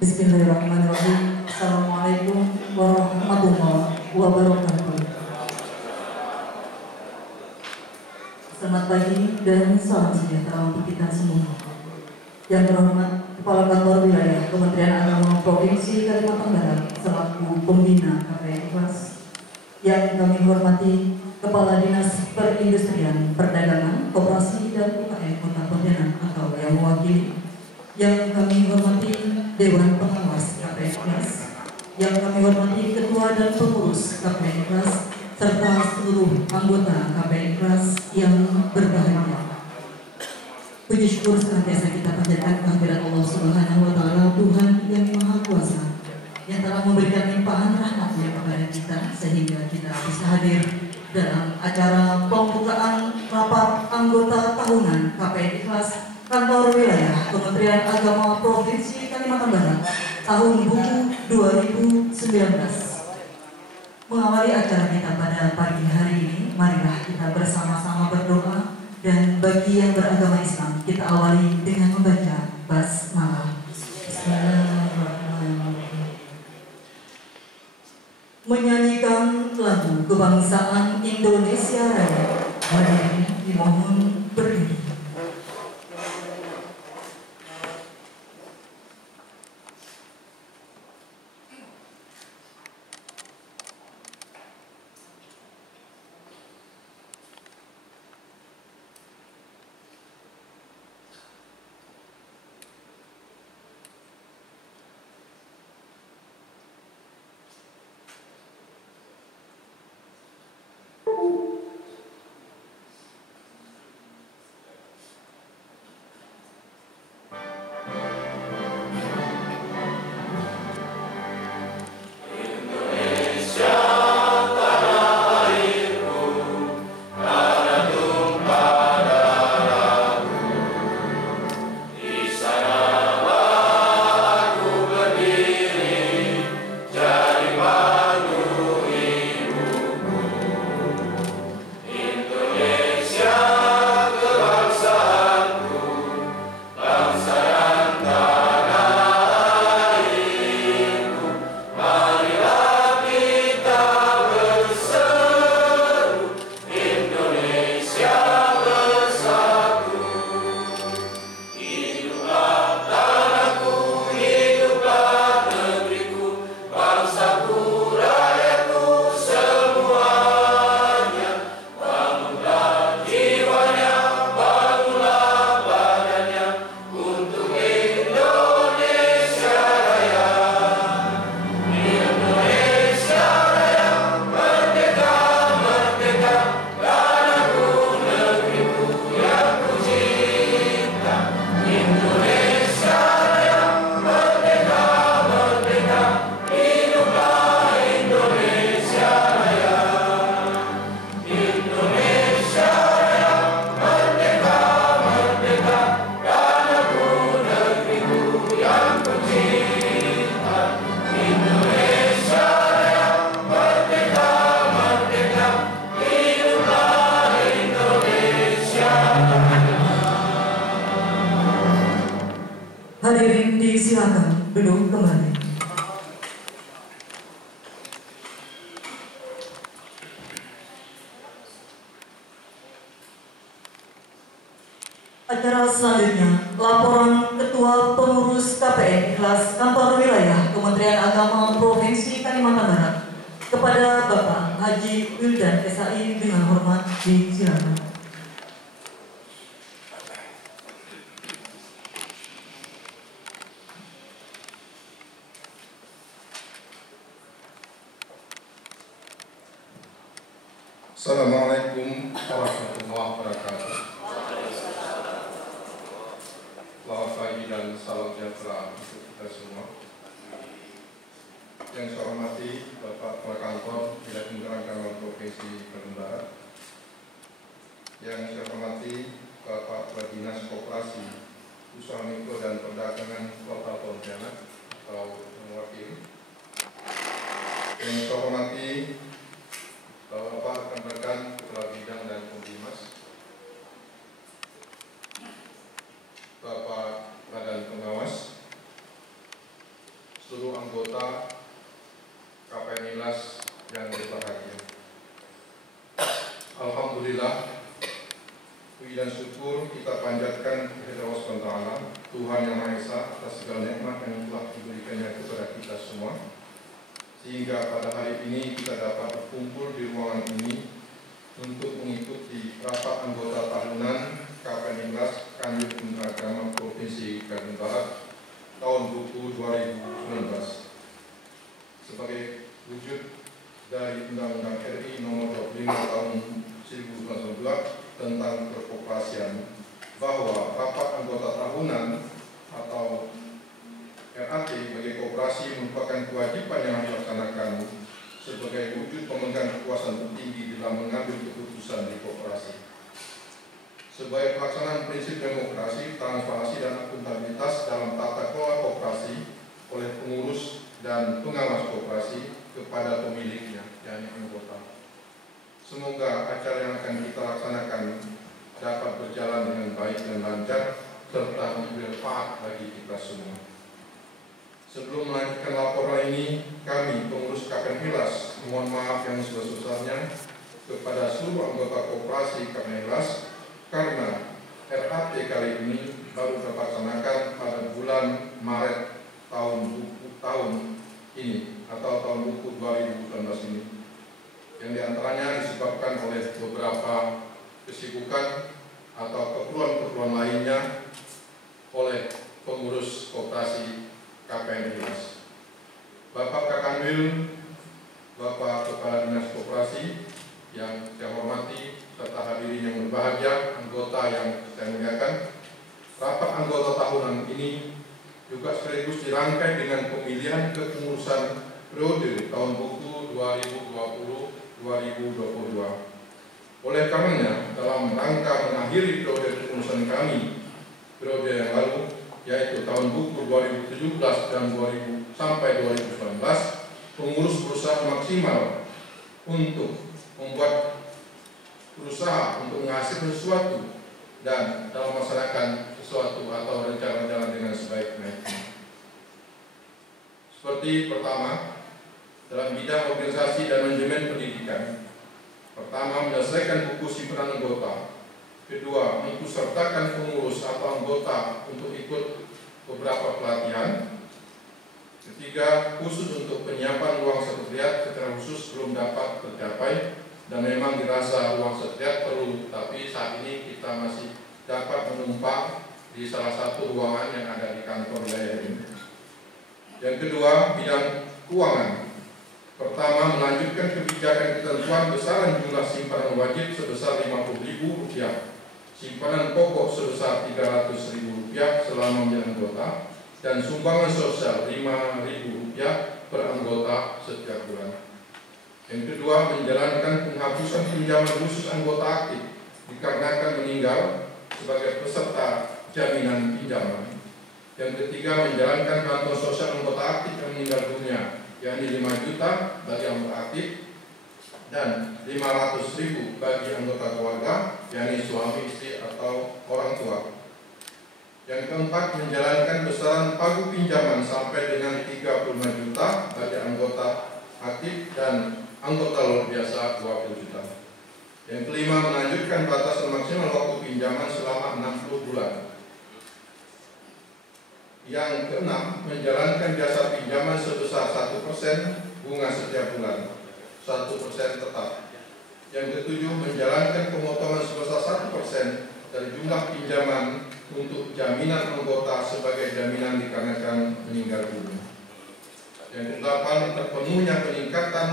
Bismillahirrahmanirrahim. Assalamualaikum warahmatullahi wabarakatuh. Selamat pagi dan salam sejahtera untuk kita semua. Yang terhormat Kepala Kantor Wilayah Kementerian Agama Provinsi Kalimantan Barat selaku Pembina KPI Ikhlas. Yang kami hormati Kepala Dinas Perindustrian, Perdagangan, Koperasi dan UKM Kota Pontianak atau yang mewakili. Yang kami hormati Dewan Pengawas KPI Ikhlas, yang kami hormati Ketua dan Pengurus KPI Ikhlas, serta seluruh anggota KPI Ikhlas yang berbahagia. Puji syukur senantiasa kita panjatkan kehadirat Allah Subhanahu wa Ta'ala, Tuhan yang Maha Kuasa, yang telah memberikan limpahan rahmat-Nya kepada kita sehingga kita bisa hadir dalam acara pembukaan rapat anggota tahunan KPI Ikhlas Kantor Wilayah Kementerian Agama Provinsi Kalimantan Barat tahun buku 2019. Mengawali acara kita pada pagi hari ini, marilah kita bersama-sama berdoa, dan bagi yang beragama Islam kita awali dengan membaca basmalah. Bismillahirrahmanirrahim. Menyanyikan lagu kebangsaan Indonesia Raya. Hadirin dimohon berdiri. Hadirin disilakan duduk kembali. Acara selanjutnya, laporan Ketua Pengurus KPI Ikhlas Kantor Wilayah Kementerian Agama Provinsi Kalimantan Barat kepada Bapak Haji Wildan SAI dengan hormat disilakan. Assalamualaikum warahmatullahi wabarakatuh. Selamat pagi dan salam sejahtera untuk kita semua. Yang saya hormati Bapak Kepala Kantor Wilayah Kementerian Agama Provinsi Kalimantan Barat. Yang saya hormati Bapak Kepala Dinas Koperasi, Usaha Mikro dan Perdagangan Kota Pontianak atau mewakili. Yang saya hormati Bapak rekan-rekan Kepala Bidang dan Pembimas, Bapak Badan Pengawas, seluruh anggota KPN ILAS yang berbahagia. Alhamdulillah, puji dan syukur kita panjatkan kepada Allah SWT, Tuhan Yang Maha Esa, atas segala nikmat yang telah diberikannya kepada kita semua, sehingga pada hari ini kita dapat berkumpul di ruangan ini untuk mengikuti rapat anggota tahunan KPN ILAS Kanwil Kementerian Agama Provinsi Kalimantan Barat tahun buku 2019 sebagai wujud dari Undang-Undang RI Nomor 25 Tahun 1992 tentang perkoperasian, bahwa rapat anggota tahunan atau RAT bagi koperasi merupakan kewajiban yang dilaksanakan sebagai wujud pemegang kekuasaan tertinggi dalam mengambil keputusan di koperasi. Sebagai pelaksanaan prinsip demokrasi, transparansi, dan akuntabilitas dalam tata kelola koperasi oleh pengurus dan pengawas koperasi kepada pemiliknya, yakni anggota. Semoga acara yang akan kita laksanakan dapat berjalan dengan baik dan lancar serta bermanfaat bagi kita semua. Sebelum melanjutkan laporan ini, kami pengurus KPN ILAS mohon maaf yang sebesar-besarnya kepada seluruh anggota koperasi KPN ILAS karena RAT kali ini baru terlaksanakan pada bulan Maret tahun ini atau tahun buku 2019 ini, yang diantaranya disebabkan oleh beberapa kesibukan atau keperluan-keperluan lainnya oleh pengurus koperasi KPN ILAS. Bapak Kakanwil, Bapak Kepala Dinas Koperasi yang saya hormati, serta hadirin yang berbahagia, anggota yang saya muliakan, rapat anggota tahunan ini juga sekaligus dirangkai dengan pemilihan kepengurusan periode tahun buku 2020-2022. Oleh karenanya, dalam rangka mengakhiri periode kepengurusan kami periode yang lalu, yaitu tahun buku 2017 dan 2000 sampai 2019, pengurus berusaha maksimal untuk membuat berusaha untuk menghasilkan sesuatu dan dalam melaksanakan sesuatu atau rencana-rencana dengan sebaik-baiknya. Seperti pertama, dalam bidang organisasi dan manajemen pendidikan. Pertama, menyelesaikan buku simpanan anggota. Kedua, mengikutsertakan pengurus atau anggota untuk ikut beberapa pelatihan. Ketiga, khusus untuk penyiapan ruang sekretariat secara khusus belum dapat tercapai dan memang dirasa ruang sekretariat perlu, tapi saat ini kita masih dapat menumpang di salah satu ruangan yang ada di kantor wilayah ini. Yang kedua, bidang keuangan. Pertama, melanjutkan kebijakan ketentuan besaran jumlah simpanan wajib sebesar Rp50.000, simpanan pokok sebesar Rp300.000 selama menjadi anggota, dan sumbangan sosial Rp5.000 per anggota setiap bulan. Yang kedua, menjalankan penghapusan pinjaman khusus anggota aktif dikarenakan meninggal sebagai peserta jaminan pinjaman. Yang ketiga, menjalankan bantuan sosial anggota aktif yang meninggal dunia, yakni 5 juta bagi anggota aktif dan 500.000 bagi anggota keluarga, yakni suami, istri, atau orang tua. Yang keempat, menjalankan besaran pagu pinjaman sampai dengan 35 juta bagi anggota aktif dan anggota luar biasa 20 juta. Yang kelima, melanjutkan batasan maksimal waktu pinjaman selama 60 bulan. Yang keenam, menjalankan jasa pinjaman sebesar 1% bunga setiap bulan, 1% tetap. Yang ketujuh, menjalankan pemotongan sebesar 1% dari jumlah pinjaman untuk jaminan anggota sebagai jaminan dikarenakan meninggal dunia. Yang kedelapan, terpenuhnya peningkatan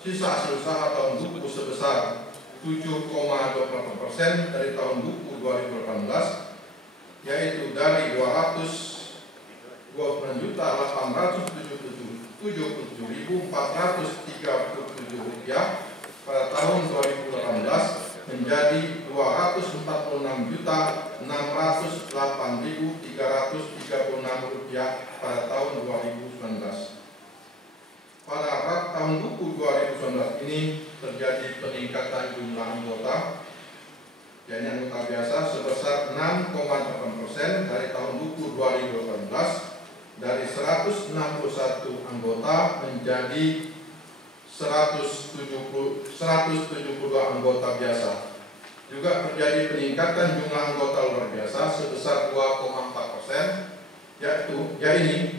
sisa hasil usaha tahun buku sebesar 7,28% dari tahun buku 2018, yaitu dari Rp212.877.437 pada tahun 2018 menjadi Rp246.608.336 pada tahun 2019. Pada tahun buku 2019 ini terjadi peningkatan jumlah anggota, yakni anggota biasa sebesar 6,8% dari tahun buku 2018 dari 161 anggota menjadi 172 anggota biasa. Juga terjadi peningkatan jumlah anggota luar biasa sebesar 2,4%, yaitu dari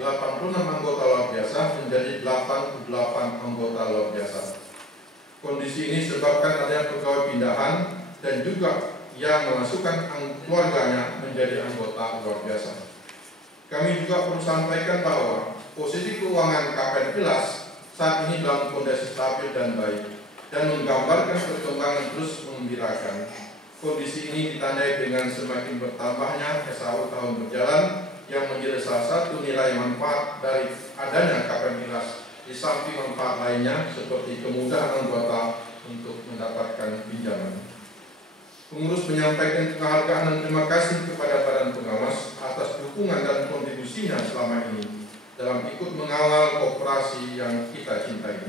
86 anggota luar biasa menjadi 88 anggota luar biasa. Kondisi ini disebabkan adanya pegawai pindahan dan juga yang memasukkan keluarganya menjadi anggota luar biasa. Kami juga perlu sampaikan bahwa posisi keuangan KPN Ilas saat ini dalam kondisi stabil dan baik dan menggambarkan perkembangan terus menggembirakan. Kondisi ini ditandai dengan semakin bertambahnya SAU tahun berjalan yang menjadi salah satu nilai manfaat dari adanya KPN Ilas, di samping manfaat lainnya seperti kemudahan anggota untuk mendapatkan pinjaman. Pengurus menyampaikan penghargaan dan terima kasih kepada Badan Pengawas atas dukungan dan kontribusinya selama ini dalam ikut mengawal koperasi yang kita cintai.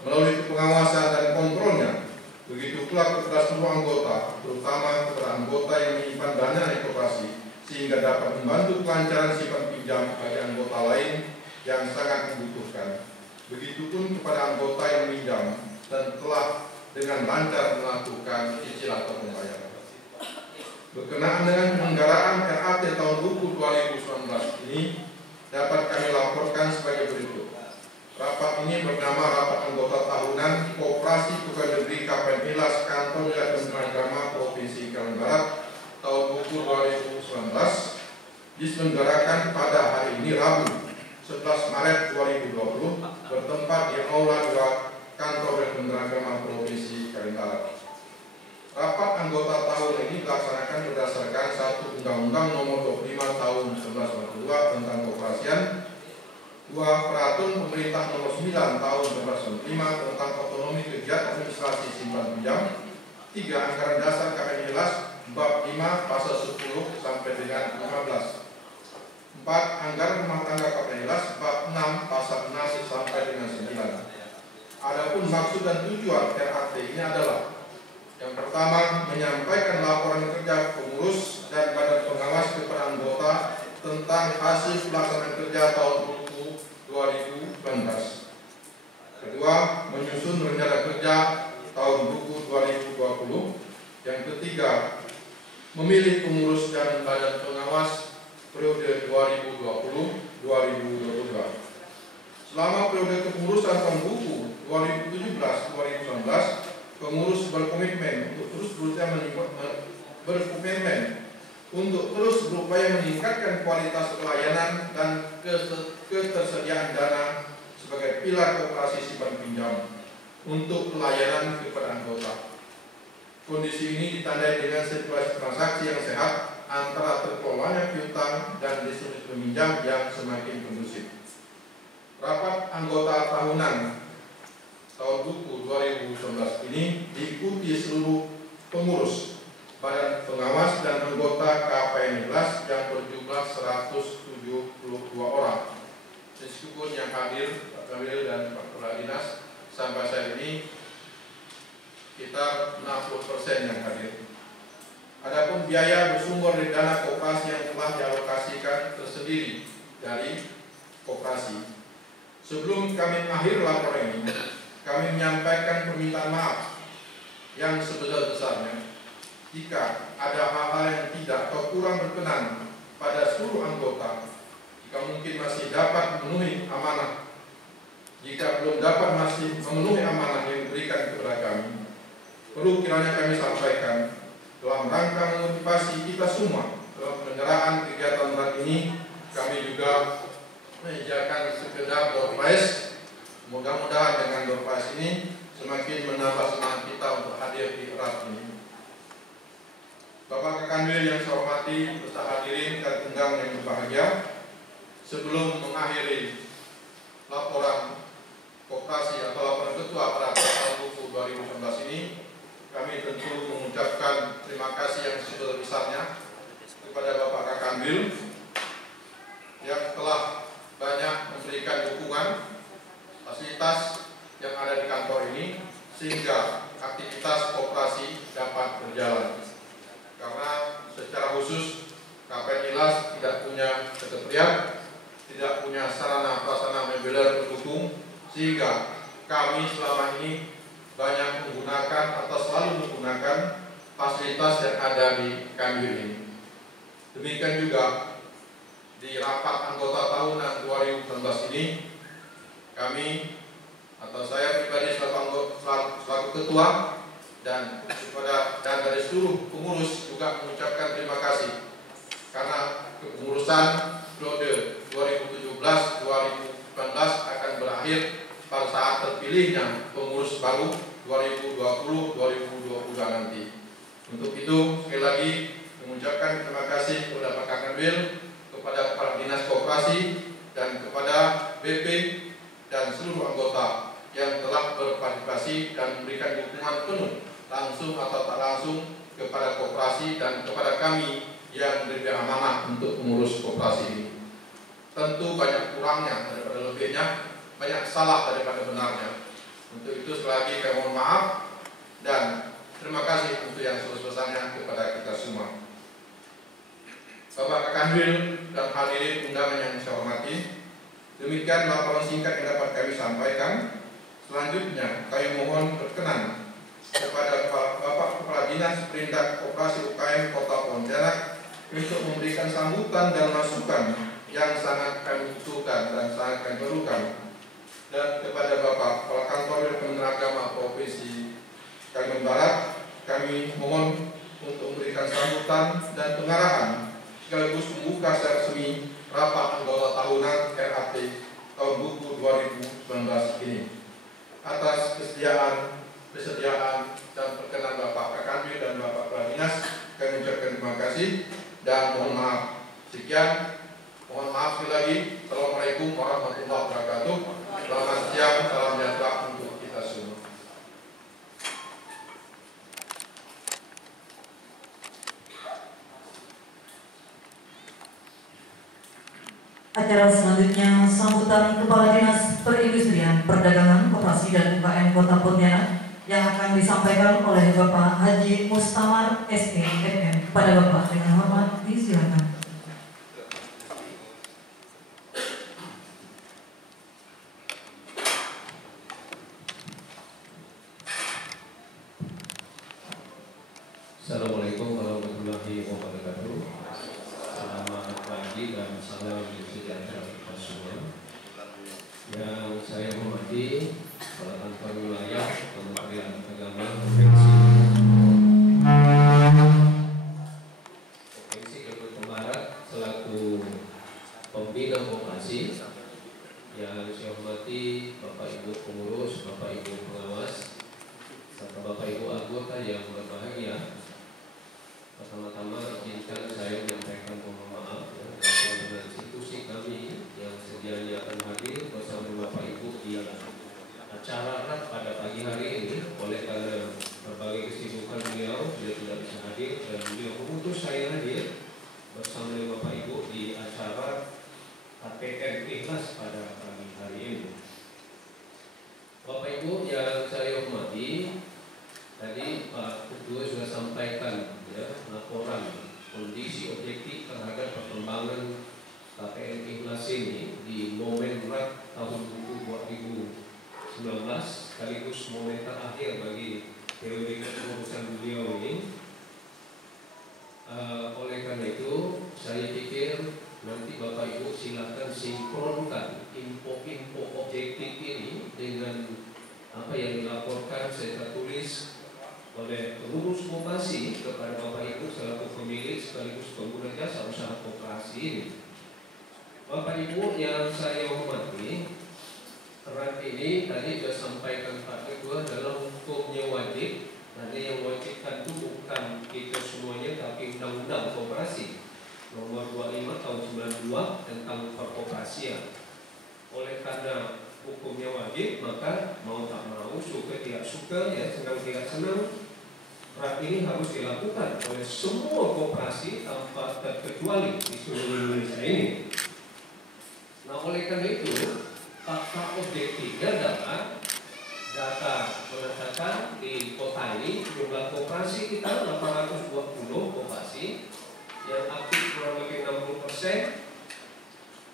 Melalui pengawasan dan kontrolnya, begitu pula kepada seluruh anggota, terutama kepada anggota yang menyimpan dana di koperasi, sehingga dapat membantu kelancaran simpan pinjam bagi anggota lain yang sangat membutuhkan. Begitupun kepada anggota yang meminjam dan telah dengan lancar melakukan cicilan atau pembayaran. Berkenaan dengan penyelenggaraan RAT tahun buku 2019 ini dapat kami laporkan sebagai berikut. Rapat ini bernama Rapat Anggota Tahunan Koperasi Pegawai Negeri KPN Ilas Kantor Wilayah Kementerian Agama Provinsi Kalimantan Barat tahun buku 2019 diselenggarakan pada hari ini Rabu 11 Maret 2020 bertempat di Aula 2 Kantor Wilayah Kementerian Agama Provinsi Kalimantan Barat. Rapat anggota tahun ini dilaksanakan berdasarkan satu Undang-Undang Nomor 25 Tahun 1992 tentang Keoperasian, 2 Peraturan Pemerintah Nomor 9 Tahun 1995 tentang Otonomi Kegiatan Administrasi Simpan Pinjam, 3 Anggaran Dasar KPN Ilas bab 5 pasal 10 sampai dengan 15. 4 Anggaran Rumah Tangga KPN Ilas bab 6 pasal 6 sampai dengan 9. Adapun maksud dan tujuan RAT ini adalah: yang pertama, menyampaikan laporan kerja pengurus dan badan pengawas kepada anggota tentang hasil pelaksanaan kerja tahun buku 2019. Kedua, menyusun rencana kerja tahun buku 2020. Yang ketiga, memilih pengurus dan badan pengawas periode 2020-2022. Selama periode kepengurusan tahun buku 2017-2019, pengurus berkomitmen untuk terus berupaya meningkatkan kualitas pelayanan dan ketersediaan dana sebagai pilar koperasi simpan pinjam untuk pelayanan kepada anggota. Kondisi ini ditandai dengan sirkulasi transaksi yang sehat antara terkelolanya piutang dan distribusi peminjam yang semakin kondusif. Rapat anggota tahunan tahun buku 2019 ini diikuti seluruh pengurus, badan pengawas dan anggota KPN Ilas yang berjumlah 172 orang. Meskipun yang hadir Pak Kamil dan Pak Kepala Dinas sampai saat ini sekitar 60% yang hadir. Adapun biaya bersumber dari dana koperasi yang telah dialokasikan tersendiri dari koperasi. Sebelum kami mengakhiri laporan ini, kami menyampaikan permintaan maaf yang sebesar-besarnya jika ada hal-hal yang tidak atau kurang berkenan pada seluruh anggota, jika mungkin masih dapat memenuhi amanah, jika belum dapat masih memenuhi amanah yang diberikan kepada kami, perlu kiranya kami sampaikan dalam rangka memotivasi kita semua dalam penyelenggaraan kegiatan berat ini. Kami juga menyediakan sekedar door prize. Mudah-mudahan dengan door prize ini semakin menambah semangat kita untuk hadir di erat ini. Bapak Kakanwil yang saya hormati, beserta hadirin dan tunggang yang berbahagia, sebelum mengakhiri laporan koperasi atau laporan ketua pada tahun buku 2019 ini, kami tentu mengucapkan terima kasih yang sebesar-besarnya kepada Bapak Kakanwil yang telah banyak memberikan dukungan fasilitas yang ada di kantor ini sehingga aktivitas koperasi dapat berjalan. Karena secara khusus KPN Ilas tidak punya sekretariat, sehingga kami selama ini banyak menggunakan atau selalu menggunakan fasilitas yang ada di Kanwil ini. Demikian juga di rapat anggota tahunan 2019 ini, kami atau saya pribadi selaku ketua dan dari seluruh pengurus juga mengucapkan terima kasih karena kepengurusan periode 2017-2018 akan berakhir pada saat terpilihnya pengurus baru 2020-2022 nanti. Untuk itu sekali lagi mengucapkan terima kasih kepada Pak Kanwil, kepada Kepala Dinas Koperasi dan kepada BP dan seluruh anggota yang telah berpartisipasi dan memberikan dukungan penuh langsung atau tak langsung kepada koperasi dan kepada kami yang diberi amanah untuk mengurus koperasi ini. Tentu banyak kurangnya daripada lebihnya, banyak salah daripada benarnya. Untuk itu sekali lagi kami mohon maaf dan terima kasih untuk yang sebesar-besarnya kepada kita semua. Bapak Kanwil dan hadirin undangan yang saya hormati, demikian laporan singkat yang dapat kami sampaikan. Selanjutnya kami mohon berkenan kepada Bapak Kepala Dinas Perindak Koperasi UKM Kota Pontianak untuk memberikan sambutan dan masukan yang sangat kami butuhkan dan sangat kami perlukan. Dan kepada Bapak Kepala Kantor Kementerian Agama Provinsi Kalimantan Barat, kami mohon untuk memberikan sambutan dan pengarahan sekaligus membuka secara resmi rapat anggota tahunan RAT tahun buku 2019 ini. Atas kesediaan dan perkenan Bapak Kanwil dan Bapak Kepala Dinas, kami ucapkan terima kasih dan mohon maaf. Sekian, mohon maaf sekali lagi. Assalamualaikum warahmatullahi wabarakatuh. Selamat siang, salam sejahtera untuk kita semua. Acara selanjutnya sambutan Kepala Dinas Perindustrian, Perdagangan, Koperasi dan UKM Kota Pontianak yang akan disampaikan oleh Bapak Haji Mustamar SPMM. Kepada Bapak dengan hormat disilakan. Assalamualaikum warahmatullahi wabarakatuh. Selamat pagi dan salam sejahtera kita semua. Yang saya hormati Kepala Kantor Wilayah Kementerian Agama Provinsi Kalimantan Barat selaku pembina koperasi. Yang saya hormati Bapak Ibu pengurus, Bapak Ibu pengawas, serta Bapak Ibu anggota yang berbahagia. Pertama-tama izinkan saya menyampaikan mohon maaf dengan institusi kami yang sedianya akan hadir bersama Bapak Ibu di acara RAT pada pagi hari ini. Oleh karena berbagai kesibukan beliau tidak bisa hadir dan beliau mengutus saya hadir bersama Bapak Ibu di acara KPM Ikhlas pada pagi hari ini. Bapak Ibu yang saya hormati, tadi Pak Ketua sudah sampaikan laporan kondisi objektif terhadap perkembangan KPM Ikhlas ini di momen RAT tahun 2019 sekaligus momen terakhir bagi periode kepengurusan beliau ini. Oleh karena itu saya pikir nanti Bapak Ibu silakan sinkronkan info-info objektif ini dengan apa yang dilaporkan secara tulis oleh pengurus koperasi kepada Bapak Ibu selaku pemilik sekaligus pengguna jasa usaha koperasi ini. Bapak Ibu yang saya hormati, RAT ini tadi sudah sampaikan Pak Ketua adalah hukumnya wajib. Nanti yang wajibkan itu bukan kita semuanya tapi Undang-Undang Koperasi Nomor 25 Tahun 92 tentang perkoperasian. Oleh karena hukumnya wajib, maka mau tak mau, suka tidak suka, ya senang tidak senang, RAT ini harus dilakukan oleh semua koperasi tanpa terkecuali di seluruh Indonesia ini. Nah, oleh karena itu, fakta objektifnya adalah data mengatakan di kota ini jumlah koperasi kita 820 koperasi yang aktif kurang lebih 60%,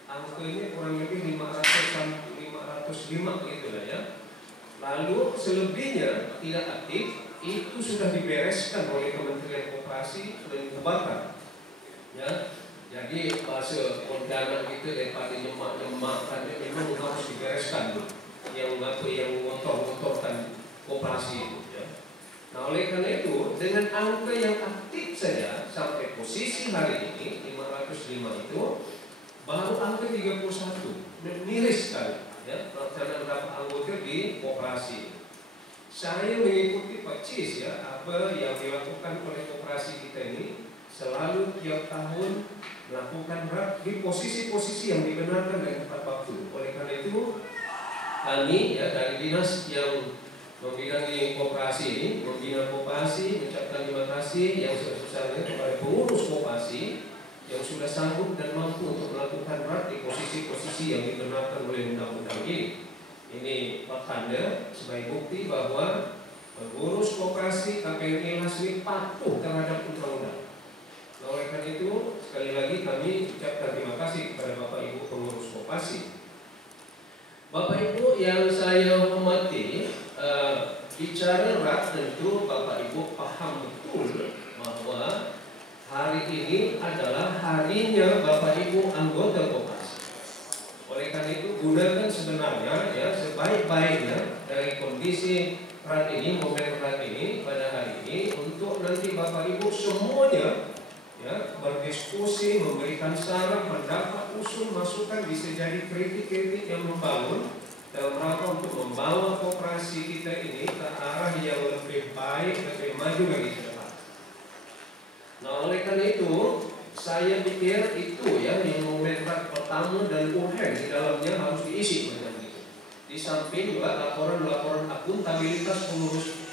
angka ini kurang lebih 500 205 begitulah ya. Lalu selebihnya tidak aktif itu sudah dibereskan oleh Kementerian Koperasi, sudah dibubarkan. Ya, jadi bahasa Pontianak itu daripada nyemak-nyemakkan memang harus dibereskan yang ngotor-ngotorkan koperasi itu. Ya. Nah oleh karena itu dengan angka yang aktif saja sampai posisi hari ini 505 itu baru angka 31, miris sekali. Ya, karena berapa anggota di koperasi. Saya mengikuti percis ya apa yang dilakukan oleh koperasi kita ini. Selalu tiap tahun melakukan rak di posisi-posisi yang dibenarkan dan tepat waktu. Oleh karena itu kami ya dari dinas yang membidangi koperasi ini, membina koperasi, mengucapkan terima kasih yang sebesar-besarnya kepada pengurus koperasi yang sudah sanggup dan mampu untuk melakukan rak di posisi-posisi yang dibenarkan oleh undang-undang ini. Ini pertanda sebagai bukti bahwa pengurus koperasi KPNI Lasmi patuh terhadap undang-undang. Oleh karena itu, sekali lagi kami ucapkan terima kasih kepada Bapak Ibu pengurus koperasi. Bapak Ibu yang saya hormati, bicara rak tentu Bapak Ibu paham betul bahwa hari ini adalah harinya Bapak Ibu anggota koperasi. Oleh karena itu, gunakan sebenarnya ya sebaik-baiknya dari kondisi rak ini, momen rak ini pada hari ini untuk nanti Bapak Ibu semuanya ya, berdiskusi, memberikan saran, pendapat, usul, masukan bisa jadi kritik-kritik yang membangun dalam rangka untuk membawa koperasi kita ini ke arah yang lebih baik, lebih maju lagi ke depan. Nah oleh karena itu saya pikir itu ya yang momen pertama dan urgen di dalamnya harus diisi dengan itu. Di samping juga laporan-laporan akuntabilitas pengurus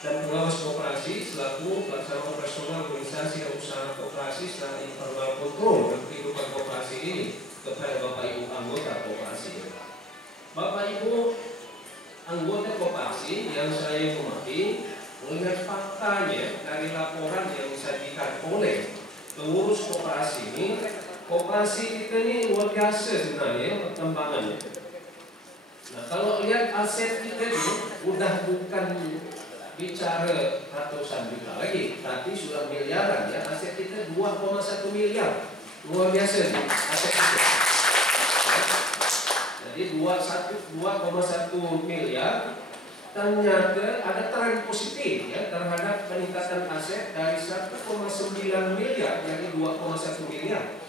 dan pengawas koperasi selaku pelaksana operasional organisasi dan usaha koperasi secara internal kontrol dan kehidupan koperasi ini kepada Bapak Ibu anggota koperasi. Bapak Ibu anggota koperasi yang saya hormati, melihat faktanya dari laporan yang disajikan oleh pengurus koperasi ini, koperasi kita ini luar biasa sebenarnya perkembangannya. Nah kalau lihat aset kita ini udah bukan bicara ratusan juta lagi, tapi sudah miliaran ya. Aset kita 2,1 miliar, luar biasa nih aset kita. Ya. Jadi 2,1 miliar. Ternyata ada tren positif ya terhadap peningkatan aset dari 1,9 miliar jadi 2,1 miliar.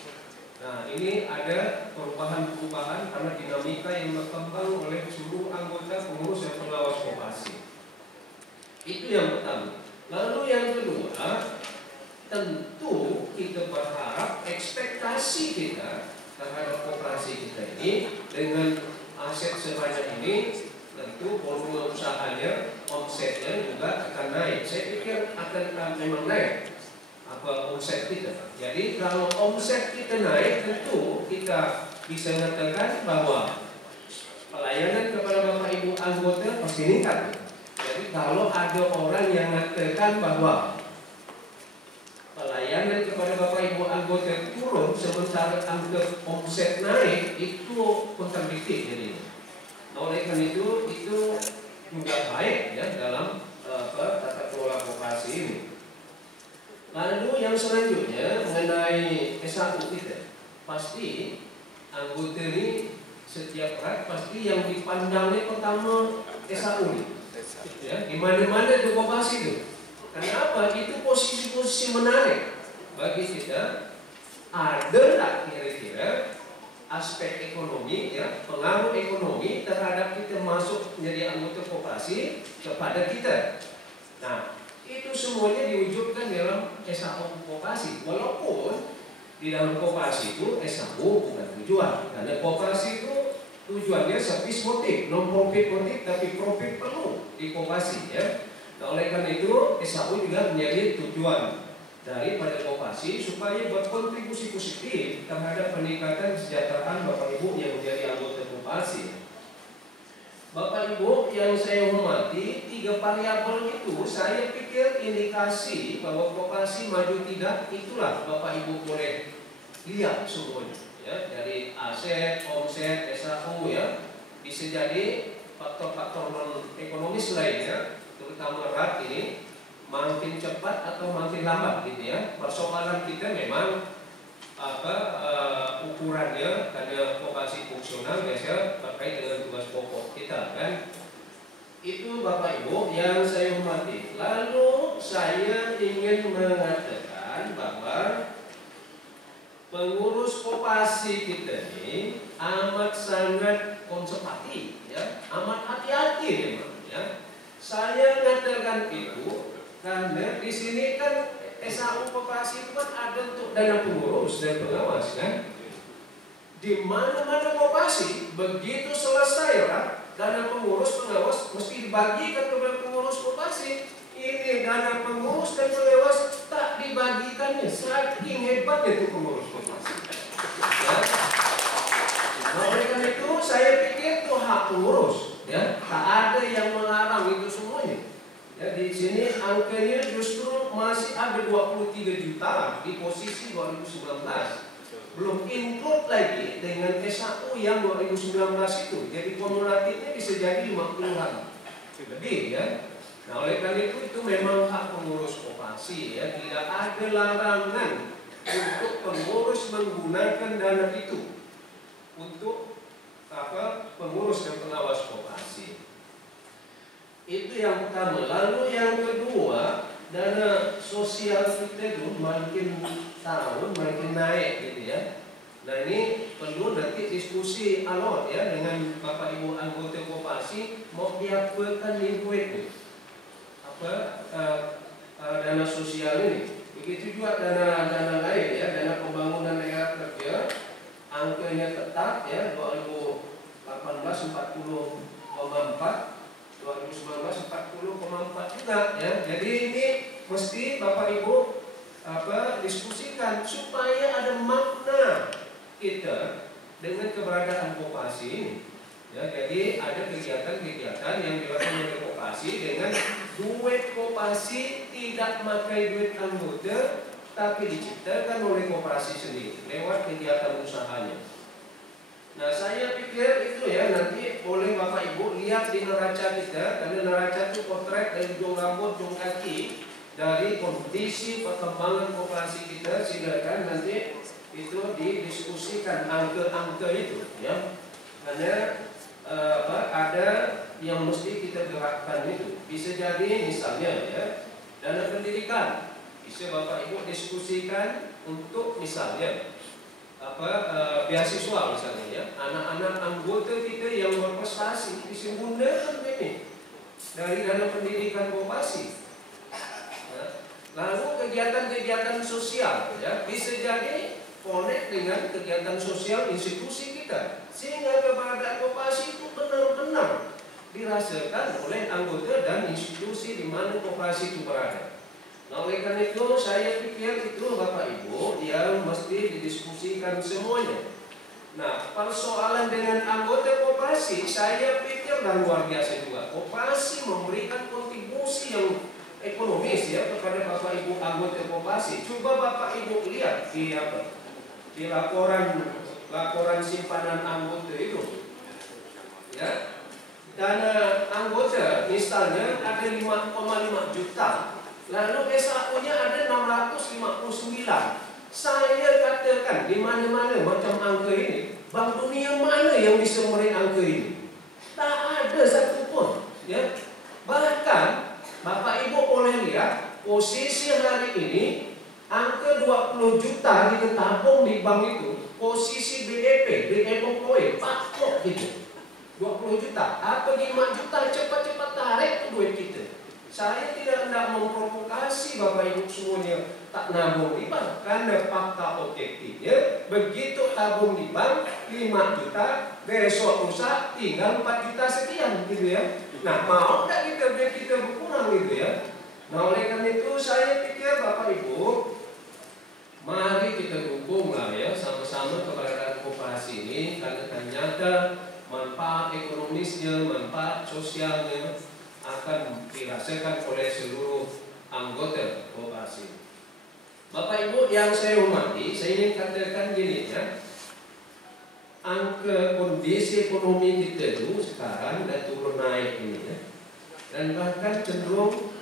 Nah ini ada perubahan-perubahan karena dinamika yang berkembang oleh seluruh anggota pengurus dan pengawas koperasi. Itu yang pertama. Lalu yang kedua, tentu kita berharap ekspektasi kita terhadap koperasi kita ini dengan aset sebanyak ini, tentu volume usahanya, omsetnya juga akan naik. Saya pikir akan memang naik omset kita. Jadi kalau omset kita naik, tentu kita bisa mengatakan bahwa pelayanan kepada Bapak Ibu anggota pasti meningkat. Jadi kalau ada orang yang mengatakan bahwa pelayanan kepada Bapak Ibu anggota turun sementara angka omset naik, itu kontradiktif jadi. Nah, oleh karena itu juga baik ya dalam tata kelola koperasi ini. Lalu yang selanjutnya mengenai SAU kita, pasti anggota ini setiap rak pasti yang dipandangnya pertama SAU ini. Ya, di mana-mana di koperasi itu. Kenapa? Itu posisi-posisi menarik bagi kita. Ada tak kira-kira aspek ekonomi, ya, pengaruh ekonomi terhadap kita masuk menjadi anggota koperasi kepada kita. Nah, itu semuanya diwujudkan dalam SAU koperasi. Walaupun di dalam koperasi itu SAU bukan tujuan, karena koperasi itu tujuannya service motif, non profit motif, tapi profit perlu di koperasi ya. Nah, oleh karena itu SAU juga menjadi tujuan daripada koperasi supaya berkontribusi positif terhadap peningkatan kesejahteraan Bapak Ibu yang menjadi anggota koperasi. Bapak Ibu yang saya hormati, 3 variabel itu saya pikir indikasi bahwa koperasi maju tidak, itulah Bapak Ibu boleh lihat semuanya ya, dari aset, omset, SAU ya. bisa jadi faktor-faktor non ekonomis lainnya, terutama RAT ini makin cepat atau makin lambat gitu ya. Persoalan kita memang ukurannya karena koperasi fungsional biasanya terkait dengan tugas pokok kita kan. Itu Bapak Ibu yang saya hormati. Lalu saya ingin mengatakan bahwa pengurus koperasi kita ini amat sangat konservatif ya, amat hati-hati memang ya. Saya mengatakan itu karena di sini kan SAU koperasi itu kan ada untuk dana pengurus dan pengawas kan. Di mana-mana koperasi begitu selesai kan, dana pengurus pengawas mesti dibagikan kepada pengurus koperasi. Ini dana pengurus dan pengawas tak dibagikannya, saking hebatnya itu pengurus koperasi. Ya. Nah, oleh karena itu saya pikir itu hak pengurus, ya, tak ada yang melarang itu semuanya. Ya, di sini angkanya justru masih ada 23 juta di posisi 2019. Belum include lagi dengan SAU yang 2019 itu. Jadi kumulatifnya bisa jadi 50-an lebih ya. Nah, oleh karena itu memang hak pengurus koperasi ya. Tidak ada larangan untuk pengurus menggunakan dana itu untuk pengurus dan pengawas koperasi. Itu yang pertama. Lalu yang kedua, dana sosial kita itu makin tahun makin naik gitu ya. Nah, ini perlu nanti diskusi alot ya dengan Bapak Ibu anggota koperasi mau diapakan duit dana sosial ini. Begitu juga dana lain ya, dana pembangunan daerah kerja, angkanya tetap ya 2018 40,4, 2019 40,4 juga ya. Jadi ini mesti Bapak Ibu diskusikan supaya ada makna kita dengan keberadaan koperasi ini. Ya, jadi ada kegiatan-kegiatan yang dilakukan oleh koperasi dengan duit koperasi tidak memakai duit anggota, tapi diciptakan oleh koperasi sendiri lewat kegiatan usahanya. Nah, saya pikir itu ya nanti boleh Bapak Ibu lihat di neraca kita, karena neraca itu potret dari ujung rambut, ujung kaki dari kondisi perkembangan koperasi kita. Silakan nanti itu didiskusikan angka-angka itu ya, karena ada yang mesti kita gerakkan itu. Bisa jadi misalnya ya dana pendidikan bisa Bapak Ibu diskusikan untuk misalnya beasiswa misalnya ya, anak-anak anggota kita yang berprestasi bisa menggunakan ini dari dana pendidikan koperasi. Lalu kegiatan-kegiatan sosial ya bisa jadi connect dengan kegiatan sosial institusi kita, sehingga keberadaan koperasi itu benar-benar dirasakan oleh anggota dan institusi di mana koperasi itu berada. Nah, oleh karena itu saya pikir itu Bapak Ibu yang mesti didiskusikan semuanya. Nah, persoalan dengan anggota koperasi saya pikir dan luar biasa juga. Koperasi memberikan kontribusi yang ekonomis ya kepada Bapak Ibu anggota koperasi. Coba Bapak Ibu lihat di laporan simpanan anggota itu. Ya. Dana anggota misalnya ada 5,5 juta. Lalu SAU-nya ada 659. Saya katakan di mana-mana macam angka ini, Bank Dunia mana yang bisa meraih angka ini? Tak ada satu pun. Ya. Bahkan Bapak Ibu boleh lihat posisi hari ini angka 20 juta kita tabung di bank itu, posisi BEP, employee, patok gitu. 20 juta, apa 5 juta cepat-cepat tarik ke duit kita. Saya tidak hendak memprovokasi Bapak Ibu semuanya tak nabung di bank, karena fakta objektifnya begitu tabung di bank 5 juta, besok lusa tinggal 4 juta sekian gitu ya. Nah, mau tak kita biar kita berkurang gitu ya. Nah, oleh karena itu saya pikir Bapak Ibu, mari kita dukung lah ya sama-sama keberadaan koperasi ini, karena ternyata manfaat ekonomisnya, manfaat sosialnya akan dirasakan oleh seluruh anggota koperasi. Bapak Ibu yang saya hormati, saya ingin katakan gini ya. angka kondisi ekonomi kita itu sekarang udah turun naik ini ya, dan bahkan cenderung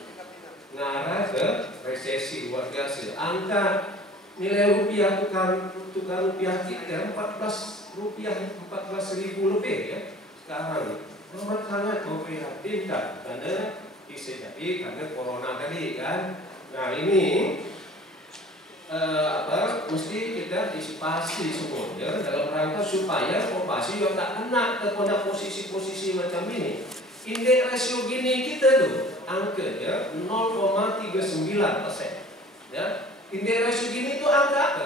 ngarah ke resesi luar biasa. Angka nilai rupiah tukar rupiah kita 14.000 lebih ya sekarang. Memang sangat memprihatinkan karena bisa jadi karena corona tadi kan. Nah ini mesti kita antisipasi semuanya dalam rangka supaya Kopassi juga tak kena kepada posisi-posisi macam ini. Indeks rasio gini kita tuh angkanya 0,39%. Ya, indeks rasio gini itu angka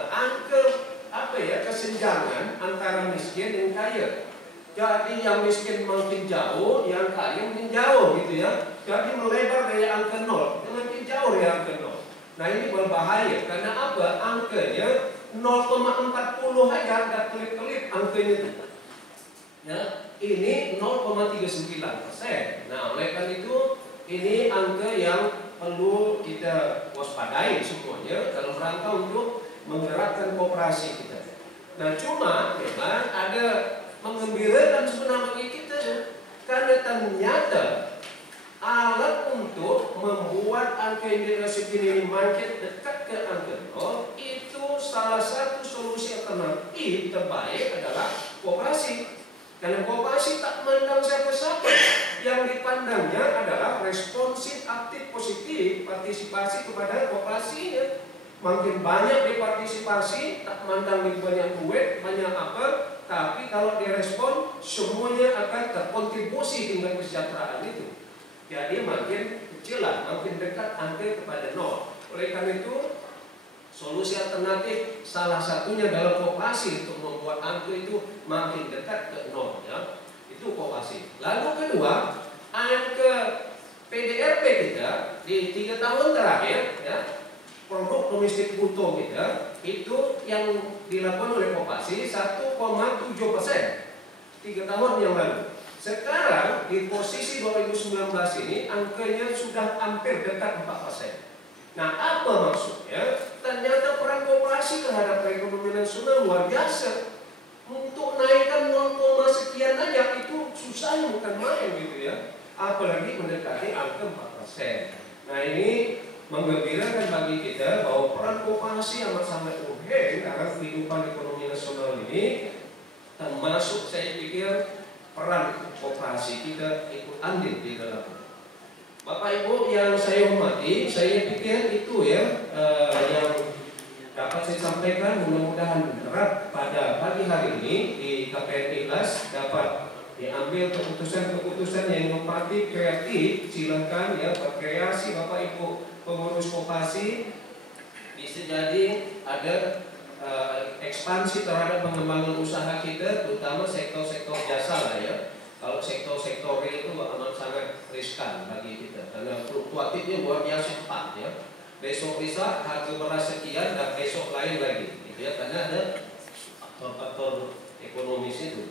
apa ya, kesenjangan antara miskin dan kaya. Jadi yang miskin makin jauh, yang kaya makin jauh gitu ya. Jadi melebar dari angka 0, makin jauh dari angka 0. Nah ini berbahaya karena apa? Angkanya 0,40 aja nggak kelip-kelip angkanya itu. Ya, ini 0,39%. Nah oleh karena itu ini angka yang perlu kita waspadai semuanya dalam rangka untuk menggerakkan koperasi kita. Nah cuma memang ada menggembirakan sebenarnya bagi kita karena ternyata alat untuk membuat angka indeks ini makin dekat ke angka 0 itu salah satu solusi alternatif terbaik adalah koperasi. Karena koperasi tak memandang siapa-siapa, yang dipandangnya adalah responsif, aktif, positif, partisipasi kepada koperasinya. Makin banyak dipartisipasi, tak memandang di banyak duit, banyak apa, tapi kalau direspon semuanya akan terkontribusi dengan kesejahteraan itu. Jadi makin kecil lah, makin dekat angka kepada 0. Oleh karena itu solusi alternatif salah satunya dalam koperasi untuk membuat angka itu makin dekat ke 0 ya. Itu koperasi. Lalu kedua, angka PDRB kita di 3 tahun terakhir ya, produk domestik bruto kita itu yang dilakukan oleh koperasi 1,7% 3 tahun yang lalu. Sekarang di posisi 2019 ini angkanya sudah hampir dekat 4%. Nah apa maksudnya? Ternyata peran koperasi terhadap perekonomian nasional luar biasa. Untuk naikkan 0, sekian aja itu susahnya bukan main gitu ya. Apalagi mendekati angka 4%. Nah ini menggembirakan bagi kita bahwa peran koperasi amat sangat urgen dalam kehidupan ekonomi nasional ini, termasuk saya pikir peran koperasi kita ikut andil di dalamnya. Bapak Ibu yang saya hormati, saya pikir itu ya yang dapat saya sampaikan. Mudah-mudahan berat pada pagi hari ini di KPN Ikhlas dapat diambil keputusan-keputusan yang inovatif, kreatif. Silakan ya berkreasi Bapak Ibu pengurus koperasi. Bisa jadi ada ekspansi terhadap pengembangan usaha kita, terutama sektor-sektor jasa lah ya. Kalau sektor-sektor real itu amat sangat riskan bagi kita karena fluktuatifnya luar biasa cepat ya. Besok bisa harga beras sekian dan besok lain lagi gitu ya, karena ada faktor ekonomis itu.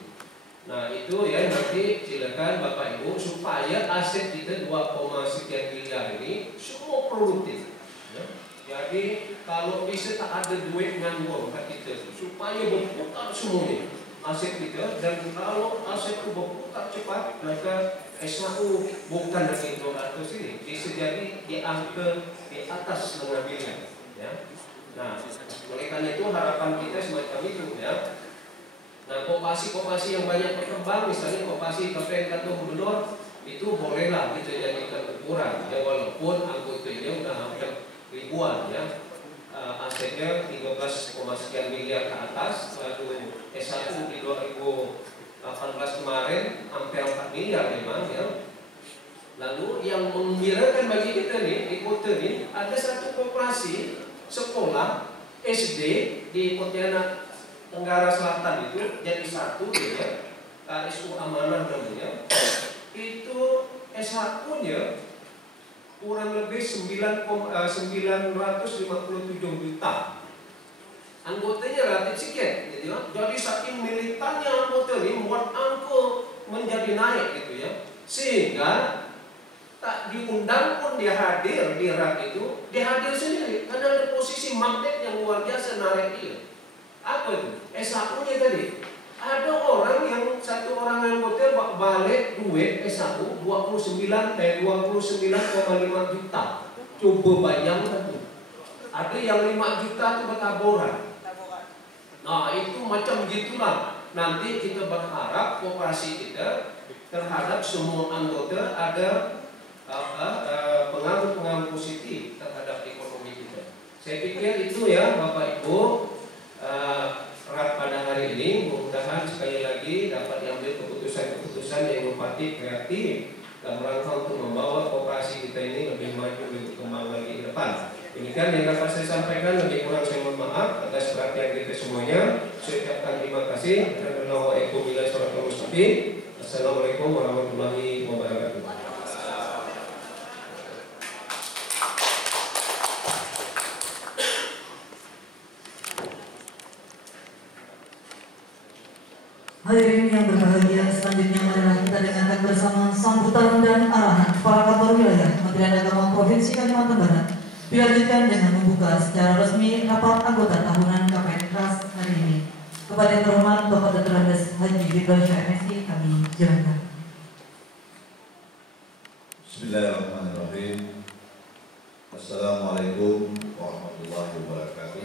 Nah itu ya, nanti silakan Bapak Ibu supaya aset kita 2, sekian miliar ini semua produktif ya. Jadi kalau bisa tak ada duit nganggur kita supaya berputar semuanya aset kita, dan kalau aset itu berputar cepat maka SHU bukan dari 200 ini bisa jadi di angka di atas mengambilnya ya. Nah oleh karena itu harapan kita semacam itu ya. Nah koperasi-koperasi yang banyak berkembang, misalnya koperasi KPN Kantor Gubernur itu bolehlah kita jadikan ukuran ya, walaupun anggotanya udah hampir ribuan ya. Asetnya 13, sekian miliar ke atas. Lalu S1 di 2018 kemarin hampir 4 miliar memang ya. Lalu yang menggembirakan bagi kita nih di kota ini, ada satu koperasi sekolah SD di Pontianak Tenggara Selatan itu jadi satu ya, KSU Amanah namanya. Itu S1-nya kurang lebih 957 juta. Anggotanya relatif sedikit, gitu ya. Jadi saking militannya anggota ini membuat angka menjadi naik gitu ya. Sehingga tak diundang pun dia hadir di rak itu, dia hadir sendiri karena ada posisi magnet yang luar biasa narik dia. Apa itu? S1-nya tadi Ada orang yang satu orang anggota balik duit SAU 29,5 juta. Coba bayangkan tuh. Ada yang 5 juta itu bertaburan. Nah itu macam gitulah. Nanti kita berharap koperasi kita terhadap semua anggota ada pengaruh-pengaruh positif terhadap ekonomi kita. Saya pikir itu ya Bapak Ibu. Pada hari ini mudah-mudahan sekali lagi dapat diambil keputusan-keputusan yang inovatif, kreatif dalam rangka untuk membawa koperasi kita ini lebih maju, lebih berkembang lagi ke depan. Demikian yang dapat saya sampaikan, lebih kurang saya mohon maaf atas perhatian kita semuanya. Saya ucapkan terima kasih. Assalamualaikum warahmatullahi wabarakatuh. Hadirin yang berbahagia, selanjutnya marilah kita dengarkan bersama sambutan dan arahan Kepala Kantor Wilayah Kementerian Agama Provinsi Kalimantan Barat. Dilanjutkan dengan membuka secara resmi rapat anggota tahunan KPNKAS hari ini. Kepada yang terhormat Bapak Dr. Andes Haji Ridwan Syah MSI, kami silakan. Bismillahirrahmanirrahim. Assalamualaikum warahmatullahi wabarakatuh.